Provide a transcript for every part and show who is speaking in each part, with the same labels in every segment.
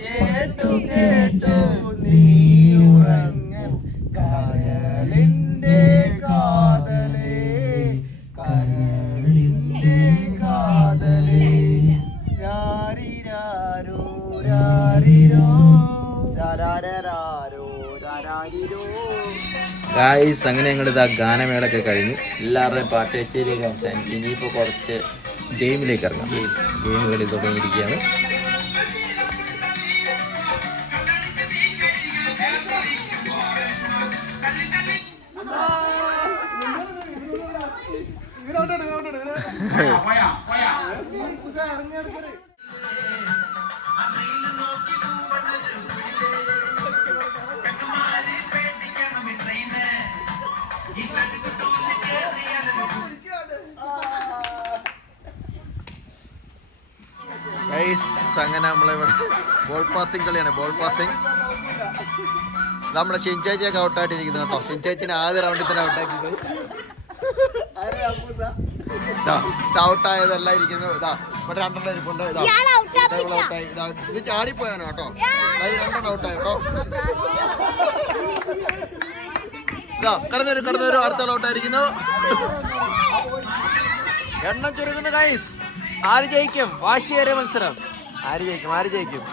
Speaker 1: കേട്ടു കേട്ടു നീ
Speaker 2: ഗായ്സ് അങ്ങനെ ഞങ്ങളുടെ ആ ഗാനമേളൊക്കെ കഴിഞ്ഞു. എല്ലാവരുടെയും പാട്ട് കച്ചേരിയൊക്കെ അവസാനിച്ചു ഇനിയിപ്പോൾ കുറച്ച് ഗെയിമിലേക്ക് ഇറങ്ങാം. ഗെയിം കളി തുടങ്ങിയിരിക്കുകയാണ് ഗൈസ് അങ്ങനെ നമ്മളിവിടെ ബോൾ പാസിംഗ് കളിയാണ് ബോൾ പാസിംഗ് നമ്മുടെ ഷിൻചേച്ചിയൊക്കെ ഔട്ടായിട്ടിരിക്കുന്നു കേട്ടോ. ഷിൻചേച്ചിനെ ആദ്യ റൗണ്ടിൽ തന്നെ ഔട്ടാക്കി ഔട്ടായതെല്ലാം ഇരിക്കുന്നു. ഇതാ ഇവിടെ രണ്ടെണ്ണം ഇരിപ്പുണ്ട്. ഇതാ ഔട്ടായി ഇതാ ഇത് ചാടിപ്പോയാണ് കേട്ടോ. ഇതാ ഈ രണ്ടെണ്ണം ഔട്ടായി കേട്ടോ. ഇതാ കടന്നൊരു വരും കടന്നു വരും അടുത്ത ഔട്ടായിരിക്കുന്നു എണ്ണം ചുരുങ്ങുന്നു ഗൈസ് ആര് ജയിക്കും? വാശിയേറിയ മത്സരം. ആര് ജയിക്കും? ആര് ജയിക്കും?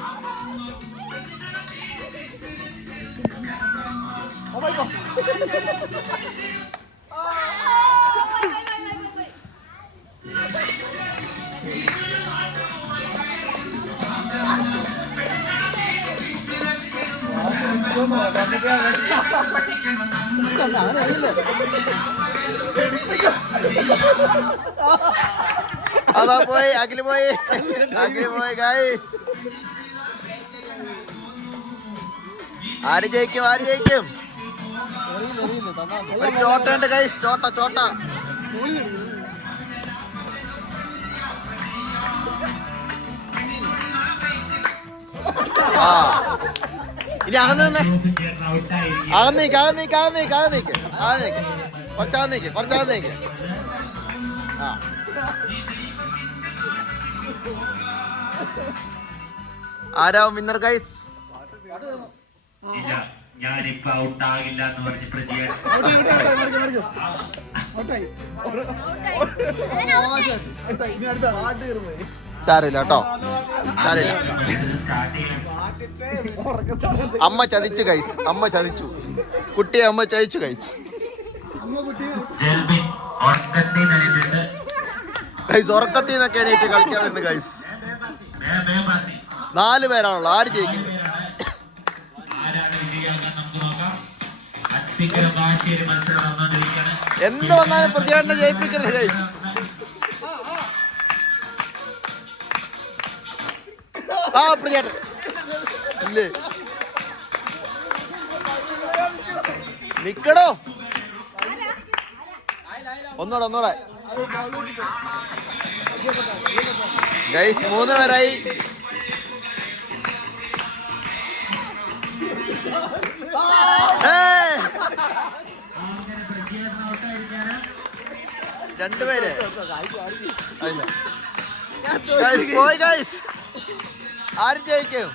Speaker 2: അതാ പോയി അഖിൽ പോയി. അഖിൽ പോയി ഗൈസ് ആര് ജയിക്കും ആര് ജയിക്കും? ഒരു ചോട്ടയുണ്ട് ഗൈസ് ചോട്ട ചോട്ട. ആ. ഇനി അകന്ന് തന്നെ അകന്നേക്ക് അകന്നേക്ക് അകന്നേക്ക് അകന്നേക്ക് അകന്നേക്ക് കുറച്ചകന്നേക്ക് കുറച്ചകന്നേക്ക് ആ. ആരാവും വിന്നർ ഗൈസ്
Speaker 3: ഇല്ല ഞാനിപ്പോ ഔട്ടാകില്ല എന്ന് പറഞ്ഞ് പ്രതിയാണ്
Speaker 2: സാരില്ല കേട്ടോ. സാരില്ല
Speaker 3: സ്റ്റാർട്ട് ചെയ്യണം.
Speaker 2: അമ്മ ചതിച്ചു കഴിച്ചു അമ്മ ചതിച്ചു. കുട്ടിയെ അമ്മ ചതിച്ചു കഴിച്ചു
Speaker 3: ജൽബിൻ ഉറക്കത്തിൽ
Speaker 2: നിന്നൊക്കെ എണീറ്റ് കളിക്കാൻ വരുന്നത് ഗൈസ്
Speaker 3: ബേബാസി
Speaker 2: നാല് പേരാണുള്ളത്. ആര് ജയിക്കും? എന്ത് വന്നാലും പ്രതിയാടിനെ ജയിപ്പിക്കരുത് ഗൈസ് ആ പ്രതിയാട്ടൻ ഇല്ലേ? നിക്കടോ. ഒന്നോടെ ഒന്നോടെ. ഗൈസ് മൂന്ന് പേരായി. രണ്ടുപേര്. പോയി ഗൈസ് ആര് ജയിക്കും?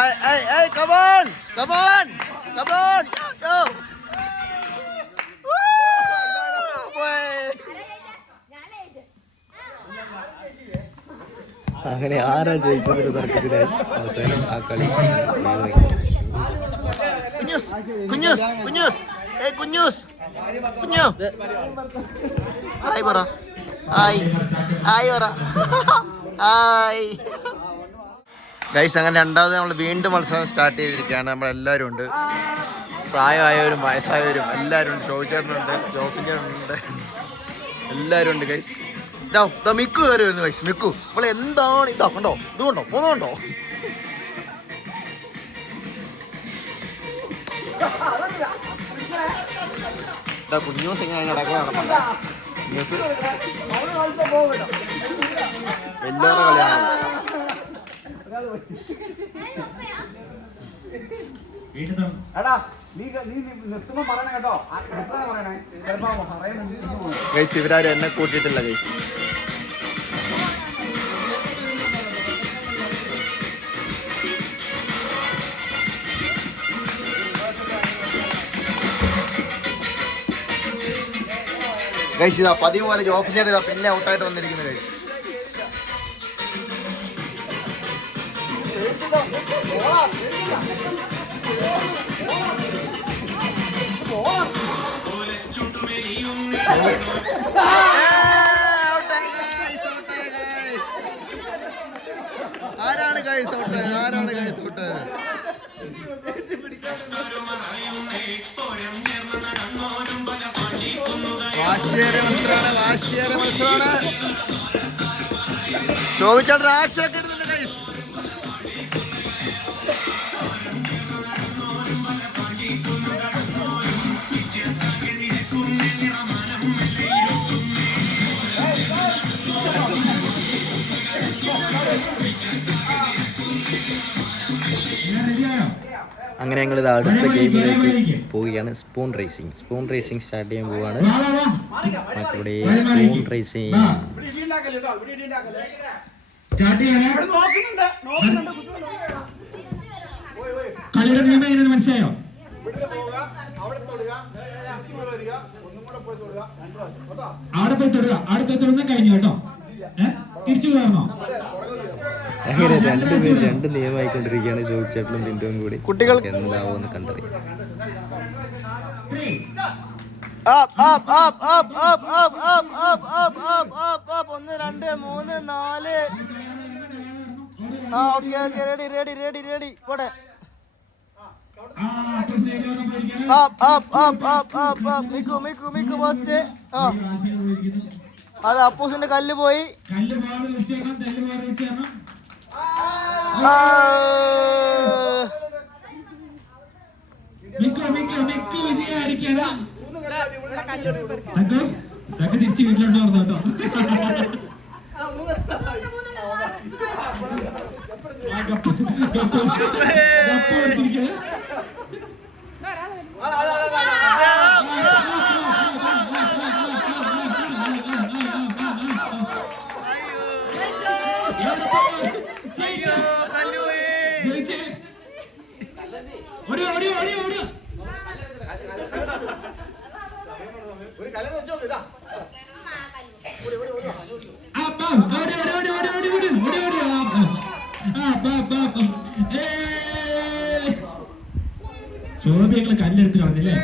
Speaker 2: Hey, hey, hey, come on! Come on! Come on! Go! Woo! Boy!
Speaker 4: അങ്ങനെ ആരാ ജയിച്ചതിന് തർക്കത്തിലായി അവസാനം ആ കളി
Speaker 2: കുഞ്ഞൂസ് കുഞ്ഞൂസ് കുഞ്ഞൂസ് ഏയ് കുഞ്ഞൂസ് കുഞ്ഞു ഹായ് പറ ഹായ് ഹായ് പറ ഹായ് ഗൈസ് അങ്ങനെ രണ്ടാമത് നമ്മൾ വീണ്ടും മത്സരം സ്റ്റാർട്ട് ചെയ്തിരിക്കുകയാണ്. നമ്മളെല്ലാവരും ഉണ്ട്. പ്രായമായവരും വയസ്സായവരും എല്ലാവരും ഉണ്ട്. ഷോചേട്ടനുണ്ട് ജോഫിൻ ചേട്ടനുണ്ട് എല്ലാവരും ഉണ്ട് ഗൈസ് ഇതാ ഇതാ മിക്കു കയറി വരുന്നു ഗൈസ് മിക്കു നമ്മൾ എന്താണ്? ഇതാ കണ്ടോ? ഇത് കണ്ടോ? പോകുന്നുണ്ടോ ഇതാ കുഞ്ഞൂസ് ഇങ്ങനെ നടക്കുക നടക്കണ്ട എല്ലാവരുടെ കളിയാണ്. ഗൈസ് ഇവരാരും എന്നെ കൂട്ടിയിട്ടില്ല ഗൈസ് ഗൈസ് ഇതാ പതിവ് പോലെ ജോഫ് ചെയ്ത് ഇതാ പിന്നെ ഔട്ടായിട്ട് വന്നിരിക്കുന്നത് ഗൈസ് ആരാണ് ഗൈസ് ഔട്ട് ആരാണ് ഗൈസ് ഔട്ട് വാശിയേറെ മത്സരമാണ് വാശിയേറെ മത്സരമാണ് ചോദിച്ചാൽ ആക്ഷൻ ഒക്കെ എടുത്തിട്ടുണ്ട്
Speaker 4: അങ്ങനെ ഞങ്ങൾ ഇത് അടുത്ത ഗെയിമിലേക്ക് പോവുകയാണ്. Spoon racing spoon racing start ചെയ്യാൻ പോവാണ്. മക്കളുടെ സ്പൂൺ റേസിംഗ്
Speaker 3: കളിയുടെ നിയമം എങ്ങനെയെന്ന് മനസ്സിലായോ?
Speaker 1: അവിടെ പോയി തൊടുക.
Speaker 3: അവിടെ പോയി തൊടുന്ന കഴിഞ്ഞു കേട്ടോ. ഏഹ് തിരിച്ചു കയറണോ?
Speaker 4: അങ്ങനെ രണ്ട് പേര് രണ്ട് നിയമമായിക്കൊണ്ടിരിക്കുകയാണ് ജോയിച്ചേട്ടനും ബിന്ദുവും കൂടി
Speaker 2: കുട്ടികൾ
Speaker 4: എന്താവുമെന്ന് കണ്ടറിയാം
Speaker 2: ഒന്ന് രണ്ട് മൂന്ന് നാല് ആ okay okay ready ready ready ready പോട്ടെ മിക്കു മിക്കു മിക്കു ഫസ്റ്റ് ആ അത് അപ്പൂസിന്റെ കല്ല് പോയി
Speaker 3: കല്ല് വെച്ചേക്കണം കല്ല്
Speaker 2: വെച്ചേക്കണം
Speaker 3: മിക്കു മിക്ക് മിക്ക് വിജയായിരിക്കണ തക്കോ തക്ക തിരിച്ച് വീട്ടിലോട്ട് നടന്നു കേട്ടോ ഗപ്പ്, ഗപ്പ്, ഗപ്പ് കൊടുത്തിരിക്കുകയാണ്. ചോദ്യങ്ങൾ കല്ലെടുത്ത് കളഞ്ഞില്ലേ?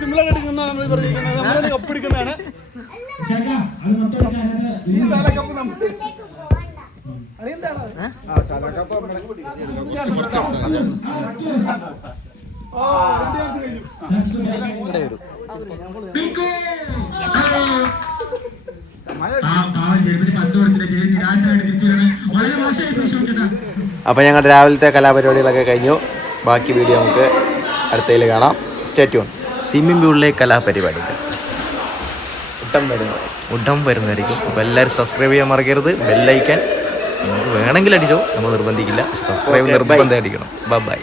Speaker 2: സിമിലർ എടുക്കുന്ന
Speaker 1: നമ്മൾ പറഞ്ഞിരിക്കുന്നത് നമ്മളത് കപ്പ് എടുക്കുന്നതാണ് ഈ സാല കപ്പ് നമ്മൾ
Speaker 3: പാവം ജെൽബിന് പത്ത് കൊടുത്തില്ല ജെൽബിൻ നിരാശനായിട്ട് തിരിച്ചു വരുന്നത് വളരെ മോശമായി പോയി
Speaker 4: അപ്പോൾ ഞങ്ങളുടെ രാവിലത്തെ കലാപരിപാടികളൊക്കെ കഴിഞ്ഞു. ബാക്കി വീഡിയോ നമുക്ക് അടുത്തതിൽ കാണാം. സ്റ്റേറ്റ്യൂൺ സ്വിമ്മിംഗ് പൂളിലെ കലാപരിപാടികൾ. ഉടം വരുന്നത്. ഉടം വരുന്നതായിരിക്കും. അപ്പോൾ എല്ലാവരും സബ്സ്ക്രൈബ് ചെയ്യാൻ മറക്കരുത്. ബെല്ലൈക്കാൻ വേണമെങ്കിൽ അടിച്ചോ. നമ്മൾ നിർബന്ധിക്കില്ല. സബ്സ്ക്രൈബ്. നിർബന്ധം അടിക്കണം ബൈ